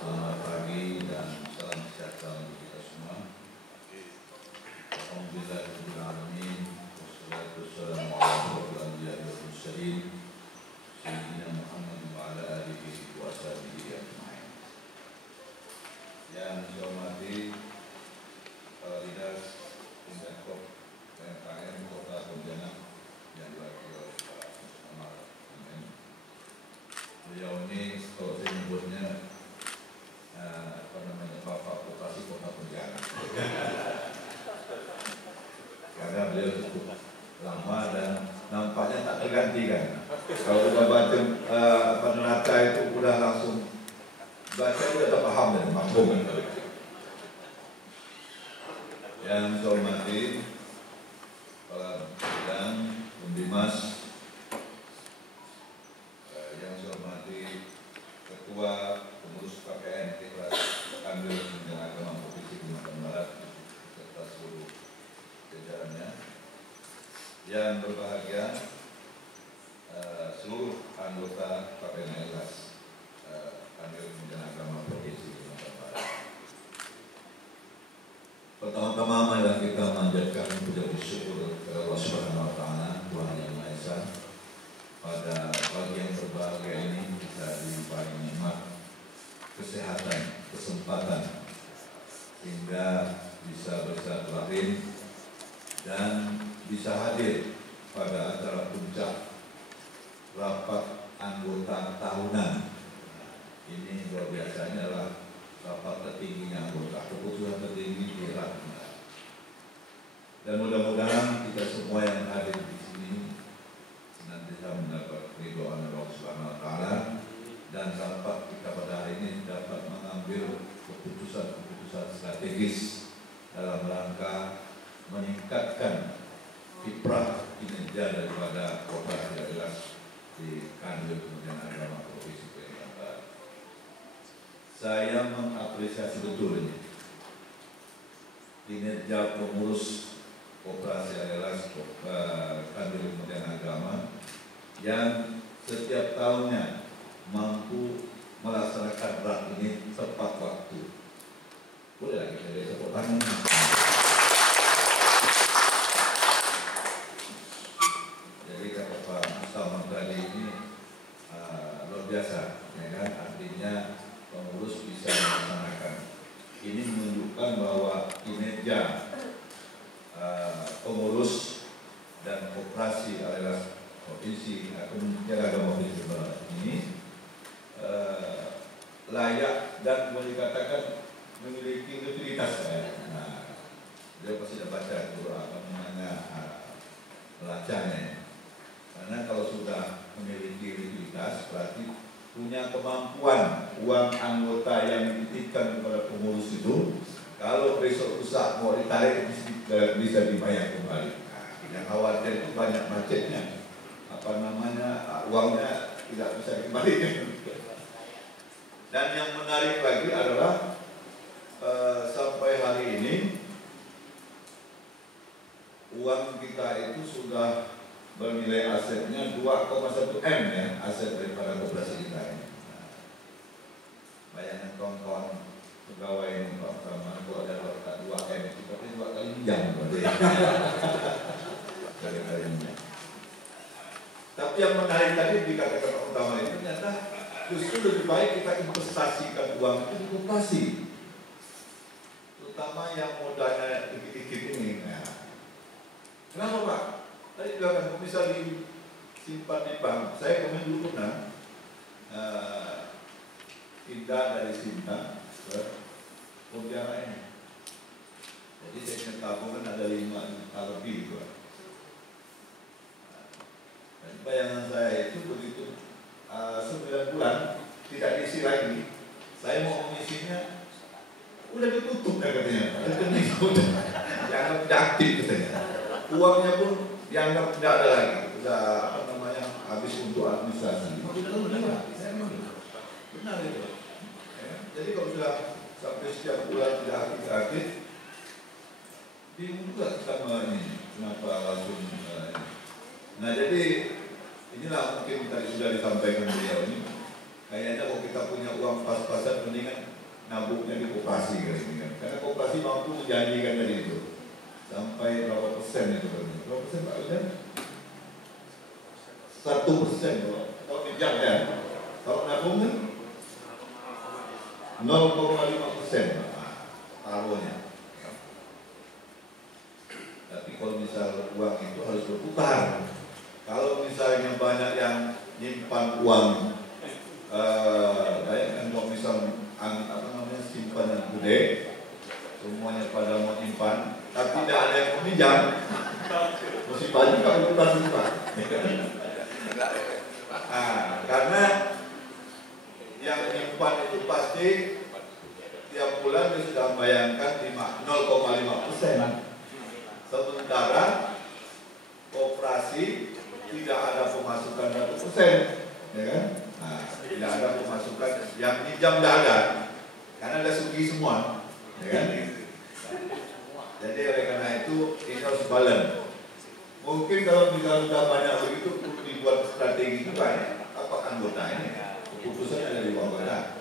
Selamat pagi dan salam sejahtera untuk kita semua. Alhamdulillahirrahmanirrahim. Wassalatu wassalamu ala asyrofil mursalin sayyidina Muhammad wa ala alihi wa sahbihi ajma'in. Yang saya hormati Kepala Dinas Indahkop PMKM Kota Pontianak yang diwakili oleh Pak Muhammad Amin. Beliau ini kalau saya menyebutnya Bapak Bupati Kota Pontianak. Karena beliau cukup lama dan nampaknya tak tergantikan. Kalau sudah baca penerata itu udah langsung baca udah tak paham dan mampu. Yang saya hormati Kepala Bidang Pembimas, yang saya hormati Ketua Pengurus KPN Kanwil Kementerian Agama Provinsi Kalimantan Barat serta seluruh jajarannya. Yang berbahagia seluruh anggota KPN Kanwil Kementerian Agama Provinsi Kalimantan Barat. Pertama-tama marilah kita memanjatkan puja syukur kepada Allah Subhanahu wa taala, Tuhan Yang Maha Esa. Pada pagi yang berbahagia ini kita diberi nikmat kesehatan, kesempatan sehingga bisa bersilaturahim dan bisa hadir pada acara puncak rapat anggota tahunan. Ini luar biasa, ini adalah rapat tertingginya anggota, keputusan tertinggi di Ratna. Dan mudah-mudahan kita semua yang hadir di sini senantiasa mendapat ridho Allah Subhanahu wa taala dan dapat kita pada hari ini dapat mengambil keputusan-keputusan strategis dalam rangka meningkatkan kiprah kinerja daripada koperasi daerah di Kanwil Kementerian Agama Provinsi Kalimantan Barat. Saya mengapresiasi betul ini kinerja pengurus koperasi daerah Kanwil Kementerian Agama yang setiap tahunnya mampu melaksanakan rak ini tepat waktu. Boleh lagi kita tepuk tangan. Jadi kata Pak Mustafa tadi ini luar biasa, ya kan? Artinya pengurus bisa melaksanakan. Ini menunjukkan bahwa kinerja pengurus dan koperasi adalah provinsi Kementerian Agama Provinsi Barat ini layak dan boleh dikatakan memiliki utilitas. Nah, dia pasti sudah baca itu apa namanya melacanya. Karena kalau sudah memiliki utilitas berarti punya kemampuan uang anggota yang dititipkan kepada pengurus itu. Kalau besok rusak mau ditarik bisa dibayar kembali. Nah, yang khawatir itu banyak macetnya. Apa namanya uangnya tidak bisa dikembalikan. Dan yang menarik lagi adalah sampai hari ini uang kita itu sudah bernilai asetnya 2,1 M ya, aset daripada koperasi kita ini. Nah, bayangkan kawan-kawan pegawai ini Pak Praman, kalau ada 2 M itu tapi 2 kali minjam kali minjam. Tapi yang menarik tadi dikatakan Pak Utama itu ternyata justru lebih baik kita investasikan uang itu di koperasi, terutama yang modalnya dikit-dikit ini. Nah, kenapa Pak? Tadi bilang bisa disimpan di bank. Saya kemarin dulu pernah pindah dari Sinta ke Pontianak ini. Jadi saya punya tabungan ada 5 juta lebih Pak. Dan bayangan saya itu begitu 9 bulan tidak diisi lagi, saya mau mengisinya udah ditutup ya katanya, rekening udah dianggap tidak aktif katanya, uangnya pun dianggap tidak ada lagi, sudah habis untuk administrasi. Benar itu. Ya, jadi kalau sudah sampai setiap bulan tidak aktif, bingung juga kita ini kenapa langsung. Nah jadi inilah mungkin tadi sudah disampaikan beliau ini. Kayaknya kalau kita punya uang pas-pasan mendingan nabungnya di koperasi kan. Karena koperasi mampu menjanjikan tadi itu sampai berapa persen itu kan? Berapa persen Pak Udan? 1% kalau pinjam ya. Kalau nabung kan 0,5% taruhnya. Tapi kalau misal uang itu harus berputar. Kalau misalnya banyak yang nyimpan uang, bayangkan kalau misal simpanan gede, semuanya pada mau nyimpan, tapi tidak ada yang meminjam, mesti banyak kalau kita simpan. Karena yang nyimpan itu pasti tiap bulan dia sudah bayangkan 0,5%. Sementara koperasi tidak ada pemasukan 100%, ya kan? Nah, tidak ada pemasukan, yang pinjam tidak ada, karena ada sugi semua, ya kan? Jadi oleh karena itu ini harus balance. Mungkin kalau misalnya sudah banyak begitu perlu dibuat strategi juga ya. Apa anggota ini? Keputusan ada di anggota.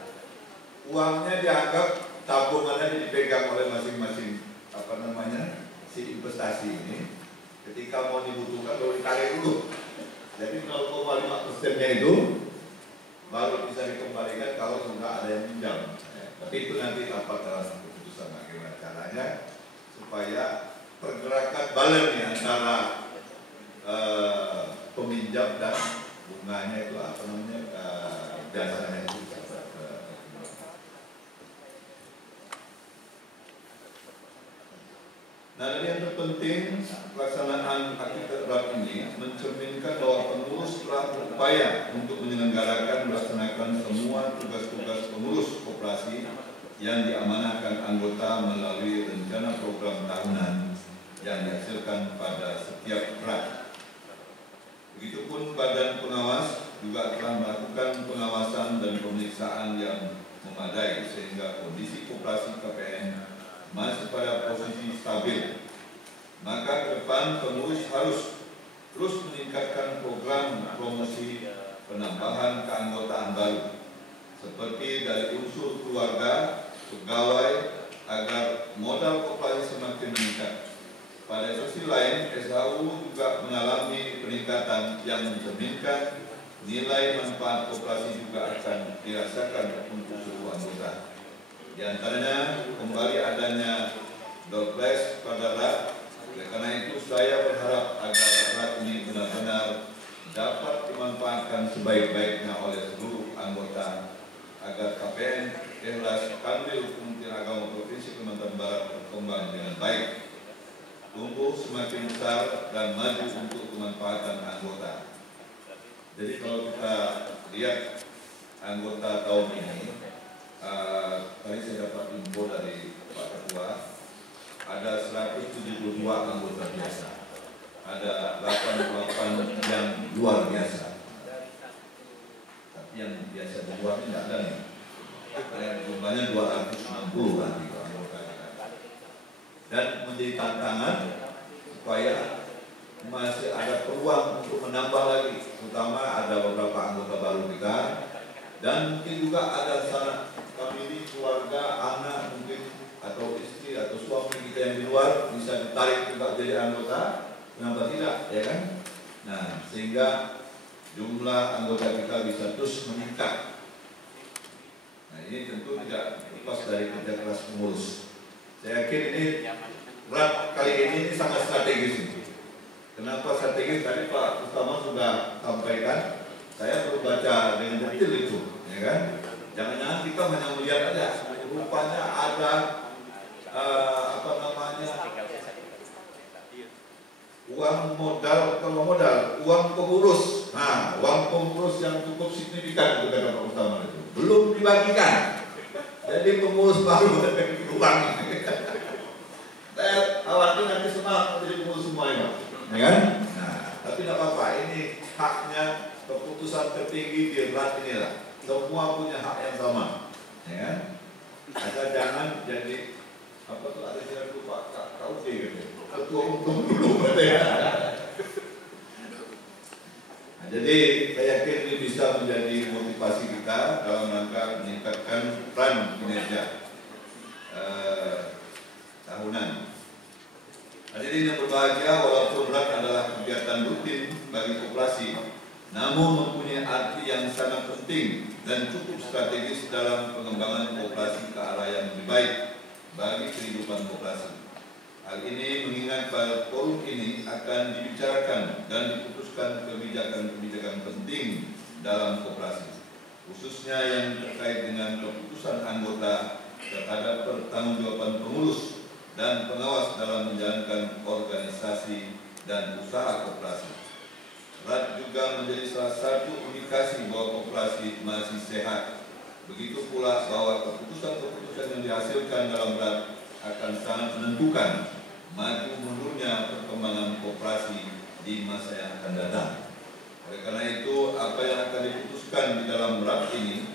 Uangnya dianggap tabungannya dipegang oleh masing-masing si investasi ini. Ketika mau dibutuhkan baru ditarik dulu. Jadi 0,5%-nya itu baru bisa dikembalikan kalau sudah ada yang pinjam. Tapi itu nanti dapat dalam keputusan bagaimana caranya supaya pergerakan balance antara peminjam dan bunganya itu jasanya itu. Nah, yang terpenting pelaksanaan aktivitas berat ini mencerminkan bahwa pengurus telah berupaya untuk melaksanakan semua tugas-tugas pengurus koperasi yang diamanahkan anggota melalui rencana program tahunan yang dihasilkan pada setiap berat. Begitupun badan pengawas juga telah melakukan pengawasan dan pemeriksaan yang memadai sehingga kondisi koperasi KPN masih pada posisi stabil. Maka ke depan pengurus harus terus meningkatkan program promosi penambahan keanggotaan baru seperti dari unsur keluarga, pegawai agar modal koperasi semakin meningkat. Pada sisi lain, SHU juga mengalami peningkatan yang mencerminkan nilai manfaat koperasi juga akan dirasakan untuk seluruh anggota. Di antaranya kembali adanya door prize pada RAT. Oleh karena itu saya berharap agar RAT ini benar-benar dapat dimanfaatkan sebaik-baiknya oleh seluruh anggota agar KPN Ikhlas Kandil Kementerian Agama Provinsi Kalimantan Barat berkembang dengan baik, tumbuh semakin besar dan maju untuk kemanfaatan anggota. Jadi kalau kita lihat anggota tahun ini, tadi saya dapat info dari Pak Ketua, ada 172 anggota biasa, ada 88 yang luar biasa. Tapi yang biasa di luar ini tidak ada nih. Jumlahnya 260 nanti. dan menjadi tantangan supaya masih ada peluang untuk menambah lagi, terutama ada beberapa anggota baru kita, dan mungkin juga ada sana famili, keluarga, anak mungkin atau istri atau suami kita yang di luar bisa ditarik juga jadi anggota, kenapa tidak, ya kan? Nah, sehingga jumlah anggota kita bisa terus meningkat. Nah, ini tentu tidak lepas dari kerja keras pengurus. Saya yakin ini RAT kali ini sangat strategis. Kenapa strategis? Tadi Pak Utama sudah sampaikan. Saya baru baca dengan detail itu, ya kan? Jangan-jangan kita hanya melihat aja, rupanya ada uang modal, uang pengurus. Nah, uang pengurus yang cukup signifikan itu kata Pak Utama itu belum dibagikan. Jadi pengurus baru uang. Saya khawatir nanti semua menjadi pengurus semua ya, ya kan? Nah, tapi tidak apa-apa. Ini haknya keputusan tertinggi di RAT inilah. Semua punya hak yang sama, ya kan? Asal jangan jadi apa tuh ada istilah lupa KUD gitu. Ketua umum dulu ya. Nah, jadi saya yakin ini bisa menjadi motivasi kita dalam rangka meningkatkan peran kinerja tahunan. Hadirin yang berbahagia, walaupun RAT adalah kegiatan rutin bagi koperasi, namun mempunyai arti yang sangat penting dan cukup strategis dalam pengembangan koperasi ke arah yang lebih baik bagi kehidupan koperasi. Hal ini mengingat pada forum ini akan dibicarakan dan diputuskan kebijakan-kebijakan penting dalam koperasi, khususnya yang terkait dengan keputusan anggota terhadap pertanggungjawaban pengurus dan pengawas dalam menjalankan organisasi dan usaha koperasi. RAT juga menjadi salah satu indikasi bahwa koperasi masih sehat. Begitu pula bahwa keputusan-keputusan yang dihasilkan dalam RAT akan sangat menentukan maju mundurnya perkembangan koperasi di masa yang akan datang. Oleh karena itu, apa yang akan diputuskan di dalam RAT ini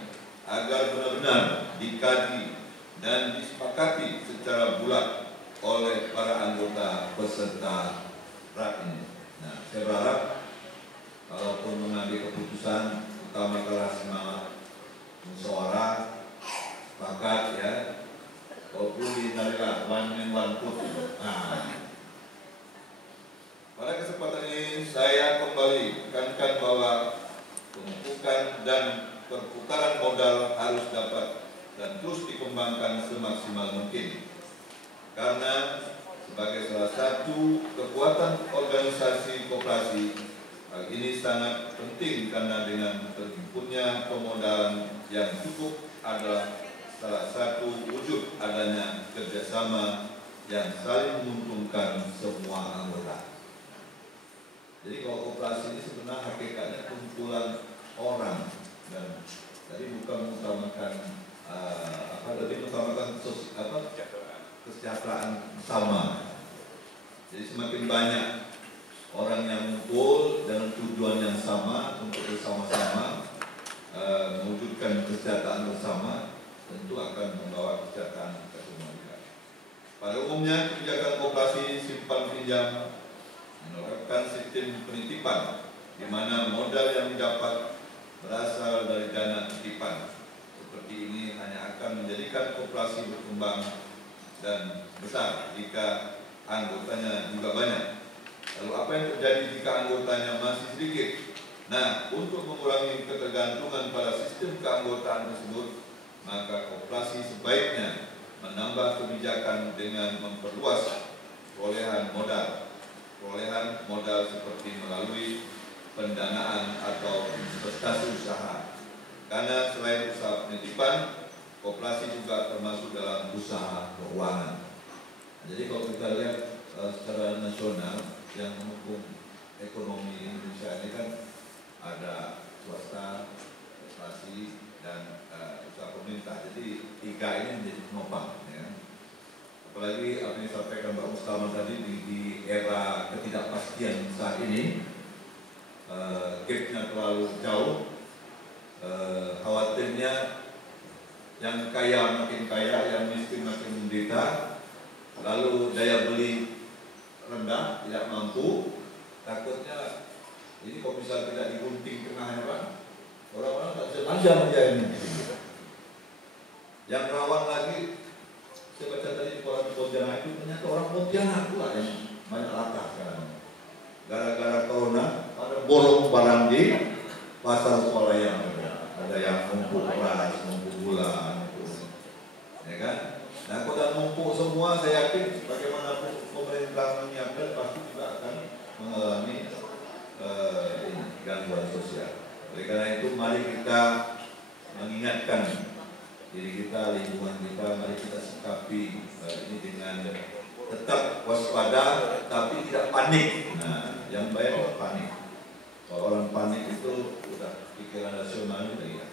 agar benar-benar dikaji dan disepakati secara bulat oleh para anggota peserta RAT ini. Nah, saya berharap kalaupun mengambil keputusan, utamakanlah semangat musyawarah, sepakat ya. Kalau perlu dihindarilah one man one vote. Nah, pada kesempatan ini saya kembali tekankan bahwa pemumpukan dan perputaran modal harus dapat dan terus dikembangkan semaksimal mungkin. Karena sebagai salah satu kekuatan organisasi koperasi, hal ini sangat penting karena dengan terhimpunnya pemodalan yang cukup adalah salah satu wujud adanya kerjasama yang saling menguntungkan semua anggota. Jadi kalau koperasi ini sebenarnya hakikatnya kumpulan orang dan tadi bukan mengutamakan kesejahteraan bersama. Jadi semakin banyak orang yang ngumpul dengan tujuan yang sama untuk bersama-sama mewujudkan kesejahteraan bersama, tentu akan membawa kesejahteraan kita semua. Pada umumnya kebijakan koperasi simpan pinjam menerapkan sistem penitipan di mana modal yang didapat berasal dari dana titipan. Seperti ini hanya akan menjadikan koperasi berkembang dan besar jika anggotanya juga banyak. Lalu apa yang terjadi jika anggotanya masih sedikit? Nah, untuk mengurangi ketergantungan pada sistem keanggotaan tersebut, maka koperasi sebaiknya menambah kebijakan dengan memperluas perolehan modal. Perolehan modal seperti melalui pendanaan atau investasi usaha. Karena selain usaha penitipan, koperasi juga termasuk dalam usaha keuangan. Jadi kalau kita lihat secara nasional yang mendukung ekonomi Indonesia ini kan ada swasta, investasi, dan usaha pemerintah. Jadi tiga ini menjadi penopang. Ya. Apalagi apa yang disampaikan Pak Mustafa tadi di era ketidakpastian saat ini, gapnya terlalu jauh, khawatirnya yang kaya makin kaya, yang miskin makin menderita, lalu daya beli rendah, tidak mampu, takutnya ini kok bisa tidak digunting tengahnya Pak, orang-orang tak sengaja menjadi. Yang rawan lagi, saya baca tadi di koran Pontianak itu ternyata orang Pontianak pula yang banyak latah sekarang. Gara-gara corona, ada borong barang di pasar sekolah yang ada yang numpuk beras, numpuk gula, ya kan? Nah, kalau dah numpuk semua, saya yakin bagaimanapun pemerintah menyiapkan pasti juga akan mengalami gangguan sosial. Oleh karena itu, mari kita mengingatkan diri kita, lingkungan kita, mari kita sikapi ini dengan tetap waspada, tapi tidak panik. Nah, yang baik panik. Kalau orang panik itu udah pikiran nasional udah ya.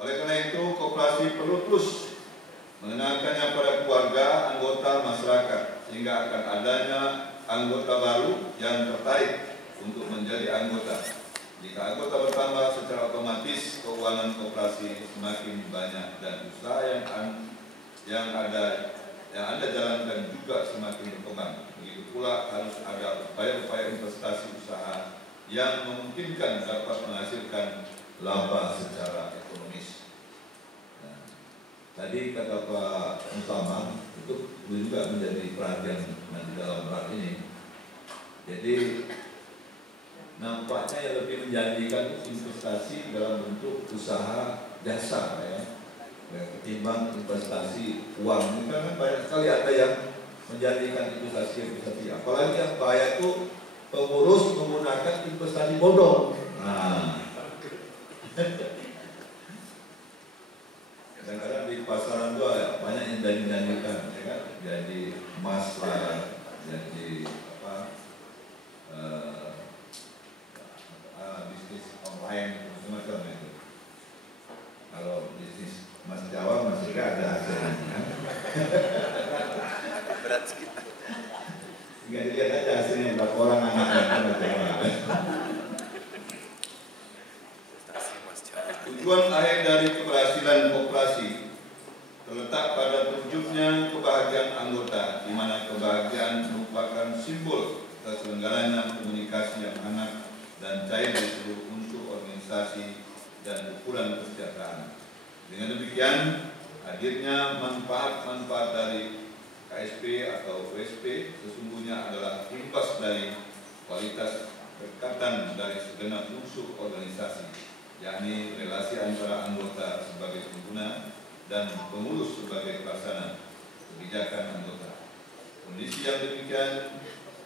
Oleh karena itu, koperasi perlu terus mengenalkannya pada keluarga, anggota masyarakat, sehingga akan adanya anggota baru yang tertarik untuk menjadi anggota. Jika anggota bertambah, secara otomatis keuangan koperasi semakin banyak dan usaha yang Anda jalankan juga semakin berkembang. Begitu pula harus ada upaya-upaya investasi usaha yang memungkinkan dapat menghasilkan laba secara ekonomis. Nah, tadi kata Pak Mustafa itu juga menjadi perhatian di dalam rak ini. Jadi nampaknya yang lebih menjanjikan investasi dalam bentuk usaha jasa ya, ketimbang investasi uang. Ini kan banyak sekali ada yang menjadikan investasi. Apalagi yang bahaya itu pengurus menggunakan investasi bodong. Nah, kadang-kadang di pasaran itu banyak yang janji-janjikan, ya kan? Jadi emas lah, jadi bisnis online semacam itu. Kalau bisnis Mas Jawa masih ada hasilnya. Berat sekitar. Tinggal dilihat aja hasilnya berapa orang anaknya. Tujuan akhir dari keberhasilan koperasi terletak pada terwujudnya kebahagiaan anggota, di mana kebahagiaan merupakan simbol terselenggaranya komunikasi yang hangat dan cair di seluruh unsur organisasi dan ukuran kesejahteraan. Dengan demikian, hadirnya manfaat-manfaat dari KSP atau OSP sesungguhnya adalah imbas dari kualitas kedekatan dari segenap unsur organisasi, yakni relasi antara anggota sebagai pengguna dan pengurus sebagai pelaksana kebijakan anggota. Kondisi yang demikian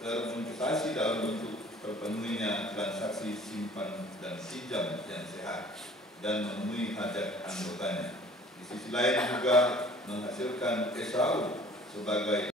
termanifestasi dalam bentuk terpenuhinya transaksi simpan dan pinjam yang sehat dan memenuhi hajat anggotanya. Di sisi lain juga menghasilkan SAU sebagai